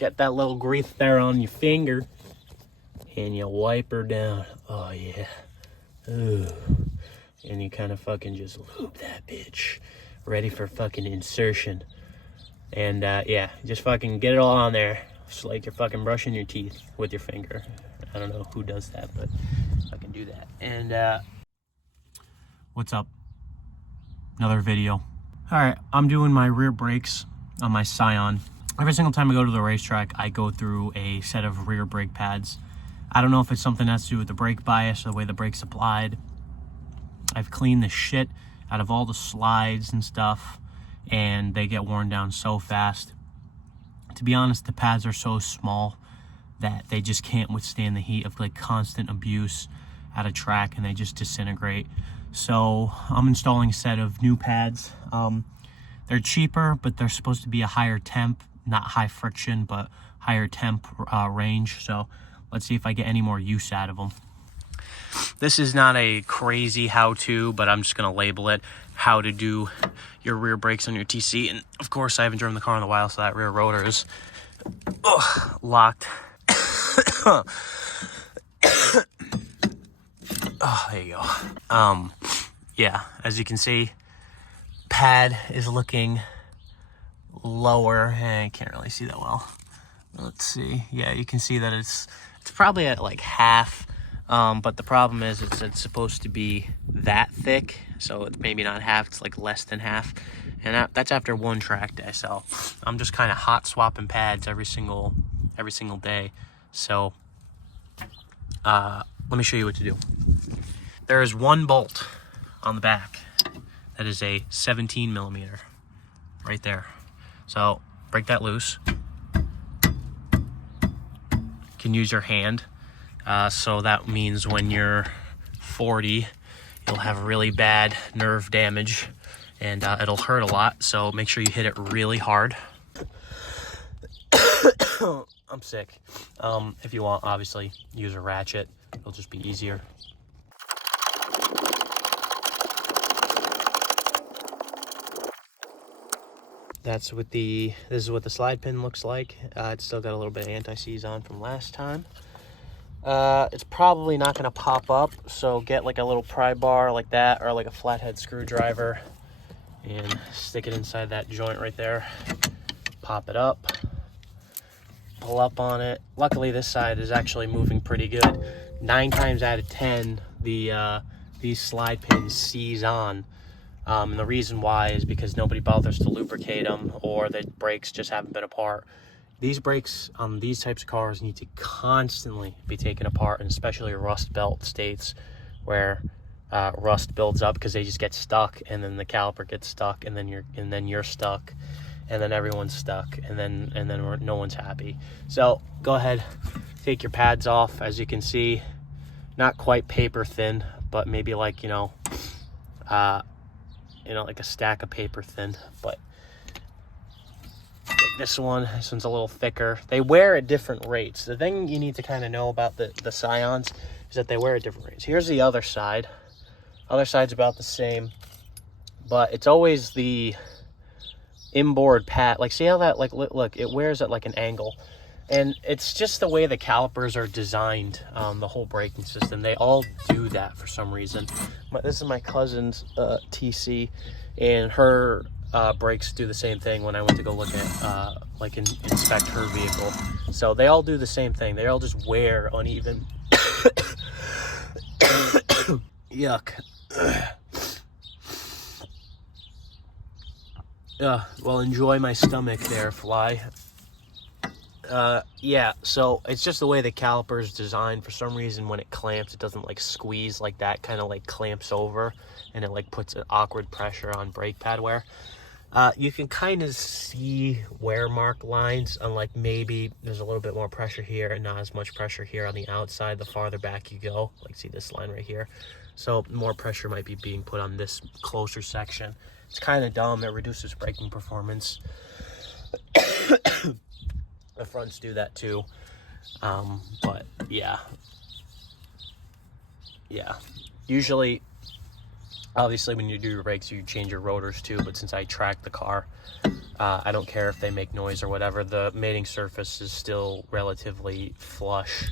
get that little grease there on your finger, and you wipe her down. Oh yeah. Ooh. And you kind of fucking just lube that bitch, ready for fucking insertion. And yeah, just fucking get it all on there. It's like you're fucking brushing your teeth with your finger. I don't know who does that, but I can do that. And what's up? Another video. All right, I'm doing my rear brakes on my Scion. Every single time I go to the racetrack, I go through a set of rear brake pads. I don't know if it's something that has to do with the brake bias or the way the brake's applied. I've cleaned the shit out of all the slides and stuff, and they get worn down so fast. To be honest, the pads are so small that they just can't withstand the heat of like constant abuse at a track, and they just disintegrate. So I'm installing a set of new pads. They're cheaper, but they're supposed to be a higher temp, not high friction, but higher temp range. So let's see if I get any more use out of them. This is not a crazy how-to, but I'm just gonna label it how to do your rear brakes on your TC. And of course, I haven't driven the car in a while, so that rear rotor is locked. Oh, there you go. Yeah, as you can see, pad is looking lower. I can't really see that well. Let's see. Yeah, you can see that it's probably at like half. But the problem is it's supposed to be that thick, so it's maybe not half, it's like less than half, and that's after one track day. So I'm just kind of hot swapping pads every single day. So let me show you what to do. There is one bolt on the back that is a 17 millimeter right there. So break that loose. You can use your hand. So that means when you're 40, you'll have really bad nerve damage, and it'll hurt a lot. So make sure you hit it really hard. I'm sick. If you want, obviously, use a ratchet. It'll just be easier. This is what the slide pin looks like. It's still got a little bit of anti-seize on from last time. It's probably not going to pop up, so get like a little pry bar like that, or like a flathead screwdriver, and stick it inside that joint right there. Pop it up, pull up on it. Luckily this side is actually moving pretty good. 9 times out of 10 these slide pins seize on, and the reason why is because nobody bothers to lubricate them, or the brakes just haven't been apart. These brakes on these types of cars need to constantly be taken apart, and especially rust belt states where rust builds up because they just get stuck, and then the caliper gets stuck, and then you're stuck, and then everyone's stuck, and then no one's happy. So go ahead, take your pads off. As you can see, not quite paper thin, but maybe like like a stack of paper thin, but. This one's a little thicker. They wear at different rates. The thing you need to kind of know about the Scions is that they wear at different rates. Here's the other side. Other side's about the same, but it's always the inboard pad. Like, see how that, like, look, it wears at like an angle. And it's just the way the calipers are designed, the whole braking system. They all do that for some reason. This is my cousin's TC, and her brakes do the same thing when I went to go look at, inspect her vehicle. So they all do the same thing. They all just wear uneven. Yuck. Well, enjoy my stomach there, fly. Yeah, so it's just the way the caliper is designed. For some reason, when it clamps, it doesn't like squeeze like that, kind of like clamps over, and it like puts an awkward pressure on brake pad wear. You can kind of see wear mark lines, unlike maybe there's a little bit more pressure here and not as much pressure here on the outside the farther back you go. Like, see this line right here? So more pressure might be being put on this closer section. It's kind of dumb. It reduces braking performance. The fronts do that too. But yeah. Usually, obviously, when you do your brakes, you change your rotors too. But since I track the car, I don't care if they make noise or whatever. The mating surface is still relatively flush.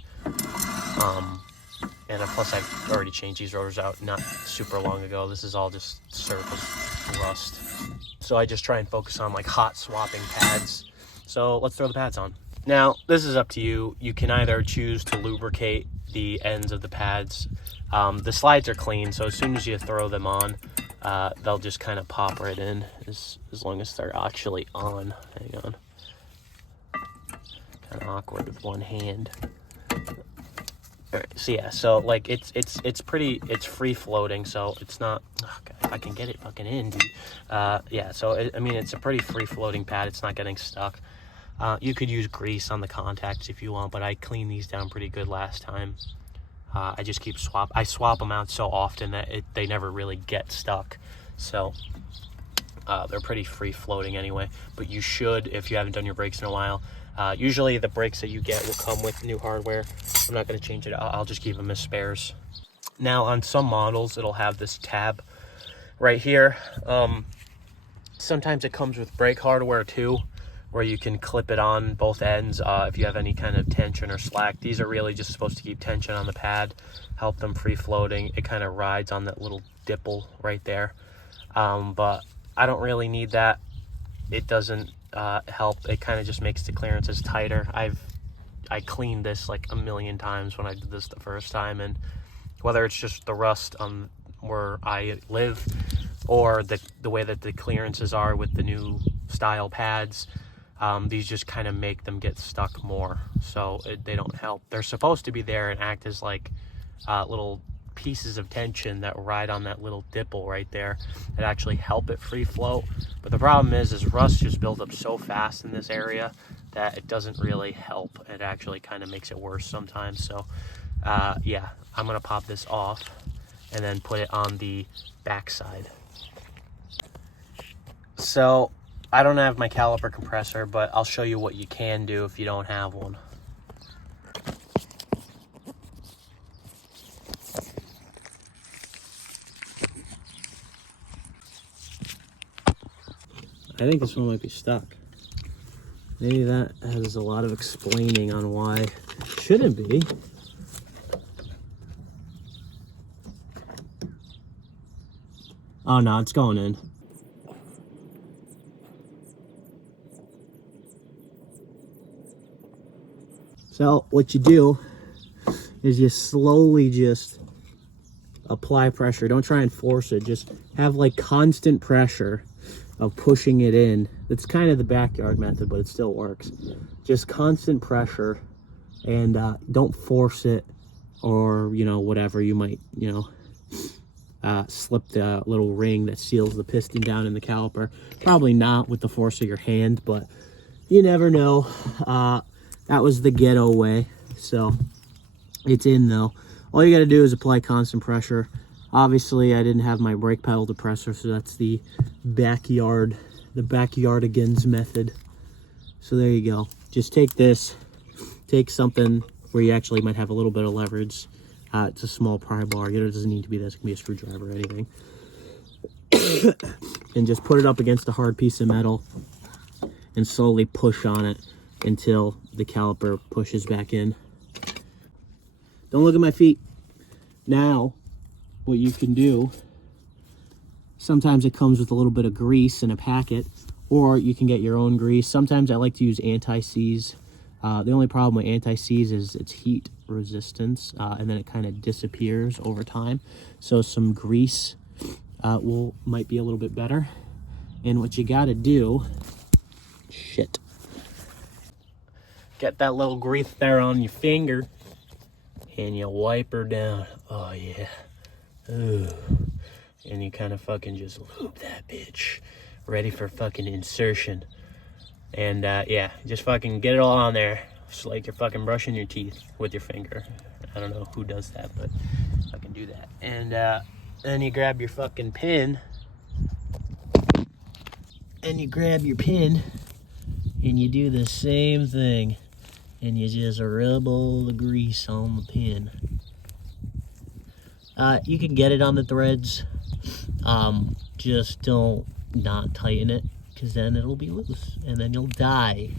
And plus I've already changed these rotors out not super long ago. This is all just surface rust. So I just try and focus on like hot swapping pads. So let's throw the pads on. Now, this is up to you. You can either choose to lubricate the ends of the pads. The slides are clean, so as soon as you throw them on, they'll just kind of pop right in as long as they're actually on. Hang on. Kind of awkward with one hand. All right, so yeah, so like it's free floating, so it's not, oh God, if I can get it fucking in, dude. Yeah, so I mean, it's a pretty free floating pad. It's not getting stuck. You could use grease on the contacts if you want, but I cleaned these down pretty good last time. I just keep I swap them out so often that they never really get stuck. So they're pretty free floating anyway, but you should, if you haven't done your brakes in a while. Usually the brakes that you get will come with new hardware. I'm not going to change it. I'll just keep them as spares. Now on some models, it'll have this tab right here. Sometimes it comes with brake hardware too, where you can clip it on both ends if you have any kind of tension or slack. These are really just supposed to keep tension on the pad, help them free floating. It kind of rides on that little dipple right there. But I don't really need that. It doesn't help. It kind of just makes the clearances tighter. I cleaned this like a million times when I did this the first time, and whether it's just the rust on where I live or the way that the clearances are with the new style pads, these just kind of make them get stuck more. So they don't help. They're supposed to be there and act as like little pieces of tension that ride on that little dipple right there that actually help it free float. But the problem is rust just built up so fast in this area that it doesn't really help. It actually kind of makes it worse sometimes. So yeah, I'm gonna pop this off and then put it on the back side. So I don't have my caliper compressor, but I'll show you what you can do if you don't have one. I think this one might be stuck. Maybe that has a lot of explaining on why it shouldn't be. Oh no, it's going in. So what you do is you slowly just apply pressure. Don't try and force it. Just have like constant pressure of pushing it in. It's kind of the backyard method, but it still works. Just constant pressure, and don't force it, or whatever, you might slip the little ring that seals the piston down in the caliper. Probably not with the force of your hand, but you never know. That was the ghetto way. So it's in though. All you got to do is apply constant pressure. Obviously I didn't have my brake pedal depressor, so that's the backyardigans method. So there you go. Just take this, take something where you actually might have a little bit of leverage. It's a small pry bar. It doesn't need to be this. It can be a screwdriver or anything. And just put it up against a hard piece of metal and slowly push on it until the caliper pushes back in. Don't look at my feet. Now, what you can do, sometimes it comes with a little bit of grease in a packet, or you can get your own grease. Sometimes I like to use anti-seize. The only problem with anti-seize is its heat resistance, and then it kind of disappears over time. So some grease might be a little bit better. And what you gotta do, get that little grease there on your finger, and you wipe her down. Oh yeah. Ooh. And you kind of fucking just lube that bitch, ready for fucking insertion. And yeah, just fucking get it all on there. It's like you're fucking brushing your teeth with your finger. I don't know who does that, but I can do that. And then you grab your fucking pin, and you grab your pin, and you do the same thing, and you just rub all the grease on the pin. You can get it on the threads. Just don't not tighten it. because then it'll be loose and then you'll die.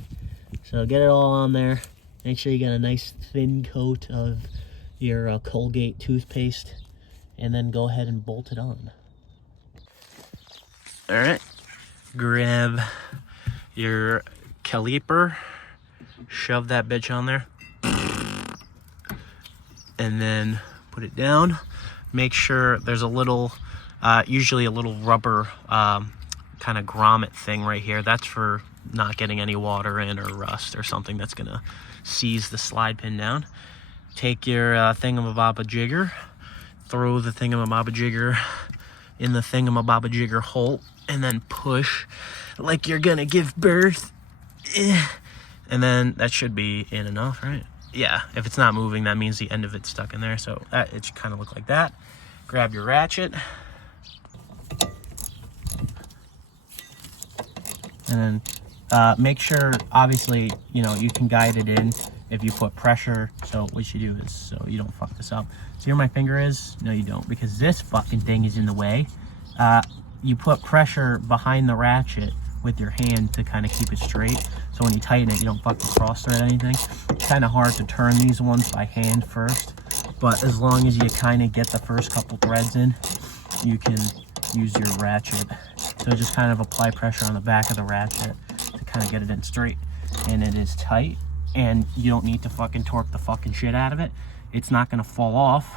So get it all on there. Make sure you got a nice thin coat of your Colgate toothpaste, and then go ahead and bolt it on. All right, grab your caliper, shove that bitch on there, and then put it down. Make sure there's a little, usually a little rubber kind of grommet thing right here. That's for not getting any water in or rust or something that's gonna seize the slide pin down. Take your thingamabobba-jigger, throw the thingamabobba-jigger in the thingamabobba-jigger hole, and then push like you're gonna give birth. And then that should be in enough, right? Yeah, if it's not moving, that means the end of it's stuck in there. So that, it should kind of look like that. Grab your ratchet. And then make sure, obviously, you know, you can guide it in if you put pressure. So what you do is, so you don't fuck this up. See where my finger is? No, you don't, because this fucking thing is in the way. You put pressure behind the ratchet with your hand to kind of keep it straight. So when you tighten it, you don't fucking cross thread anything. It's kind of hard to turn these ones by hand first, but as long as you kind of get the first couple threads in, you can use your ratchet. So just kind of apply pressure on the back of the ratchet to kind of get it in straight. And it is tight, and you don't need to fucking torque the fucking shit out of it. It's not gonna fall off.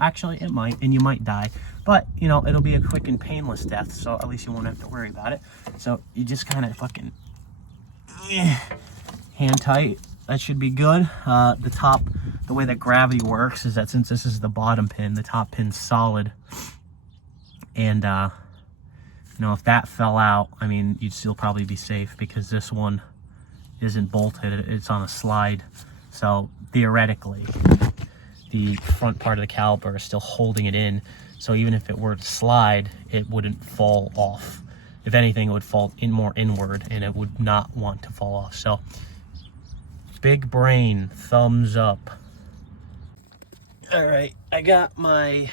Actually, it might, and you might die. But, you know, it'll be a quick and painless death, so at least you won't have to worry about it. So you just kind of fucking hand tight. That should be good. The top, the way that gravity works is that since this is the bottom pin, the top pin's solid. And, you know, if that fell out, I mean, you'd still probably be safe because this one isn't bolted. It's on a slide. So theoretically, the front part of the caliper is still holding it in. So even if it were to slide, it wouldn't fall off. If anything, it would fall in more inward, and it would not want to fall off. So big brain, thumbs up. All right, I got my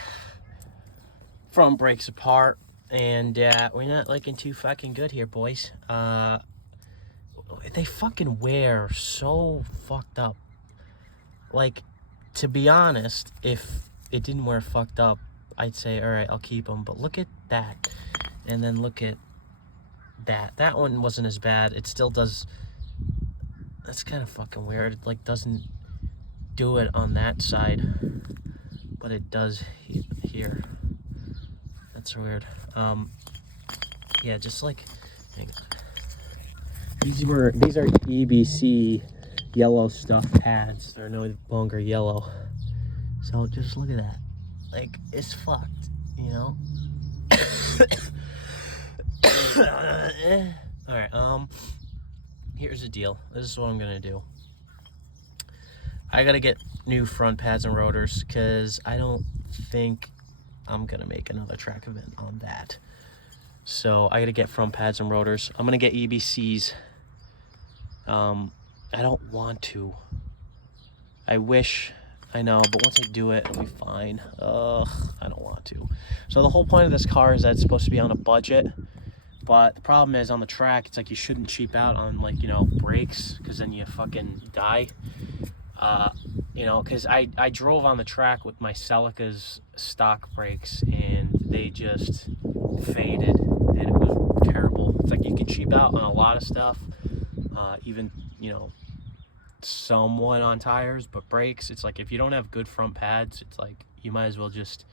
front brakes apart, and we're not looking too fucking good here, boys. They fucking wear so fucked up. Like, to be honest, if it didn't wear fucked up, I'd say, all right, I'll keep them. But look at that. And then look at that. That one wasn't as bad. It still does. That's kind of fucking weird. It, like, doesn't do it on that side, but it does here. That's weird. Yeah, just like, hang on. These are EBC yellow stuff pads. They're no longer yellow. So just look at that. Like, it's fucked, you know? Alright, here's the deal. This is what I'm gonna do. I gotta get new front pads and rotors, because I don't think I'm gonna make another track event on that. So I gotta get front pads and rotors. I'm gonna get EBCs. I don't want to. I wish, I know, but once I do it, it'll be fine. Ugh, I don't want to. So the whole point of this car is that it's supposed to be on a budget, but the problem is on the track, it's like you shouldn't cheap out on, like, you know, brakes, because then you fucking die. You know, because I drove on the track with my Celica's stock brakes, and they just faded, and it was terrible. It's like you can cheap out on a lot of stuff, even, you know, somewhat on tires, but brakes, it's like if you don't have good front pads, it's like you might as well just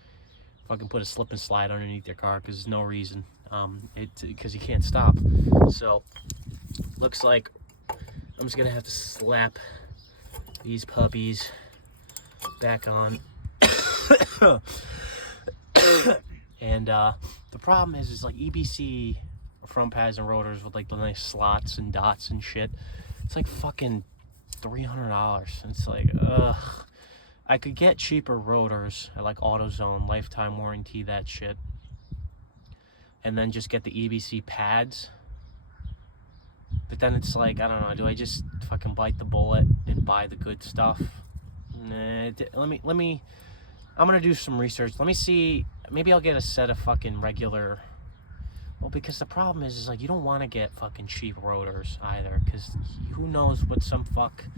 fucking put a slip and slide underneath your car, because there's no reason, because you can't stop. So looks like I'm just gonna have to slap these puppies back on. And the problem is like EBC front pads and rotors with like the nice slots and dots and shit, it's like fucking $300. It's like, ugh. I could get cheaper rotors at like AutoZone, lifetime warranty, that shit, and then just get the EBC pads. But then it's like, I don't know, do I just fucking bite the bullet and buy the good stuff? Nah, let me, I'm gonna do some research. Let me see, maybe I'll get a set of fucking regular, Well, because the problem is like, you don't want to get fucking cheap rotors either, because who knows what some fucking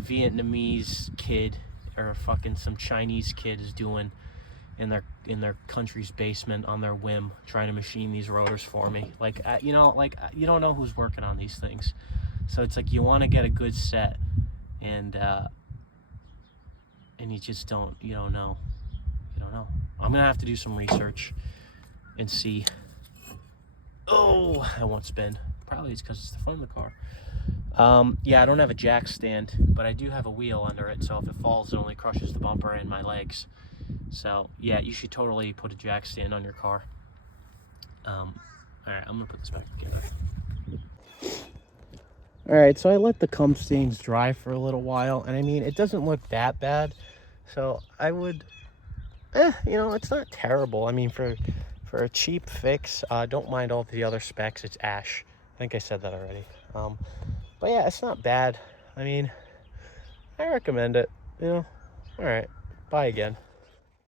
Vietnamese kid or fucking some Chinese kid is doing in their country's basement on their whim, trying to machine these rotors for me. Like, you know, like, you don't know who's working on these things, so it's like you want to get a good set, and you just don't know. I'm gonna have to do some research and see. Oh, I won't spin. Probably it's because it's the front of the car. Yeah, I don't have a jack stand, but I do have a wheel under it, so if it falls, it only crushes the bumper and my legs. So, yeah, you should totally put a jack stand on your car. Alright, I'm gonna put this back together. Alright, so I let the cum stains dry for a little while, and I mean, it doesn't look that bad. So, I would, it's not terrible. I mean, for a cheap fix, don't mind all the other specs. It's ash. I think I said that already. But yeah, it's not bad. I mean, I recommend it, All right, bye again.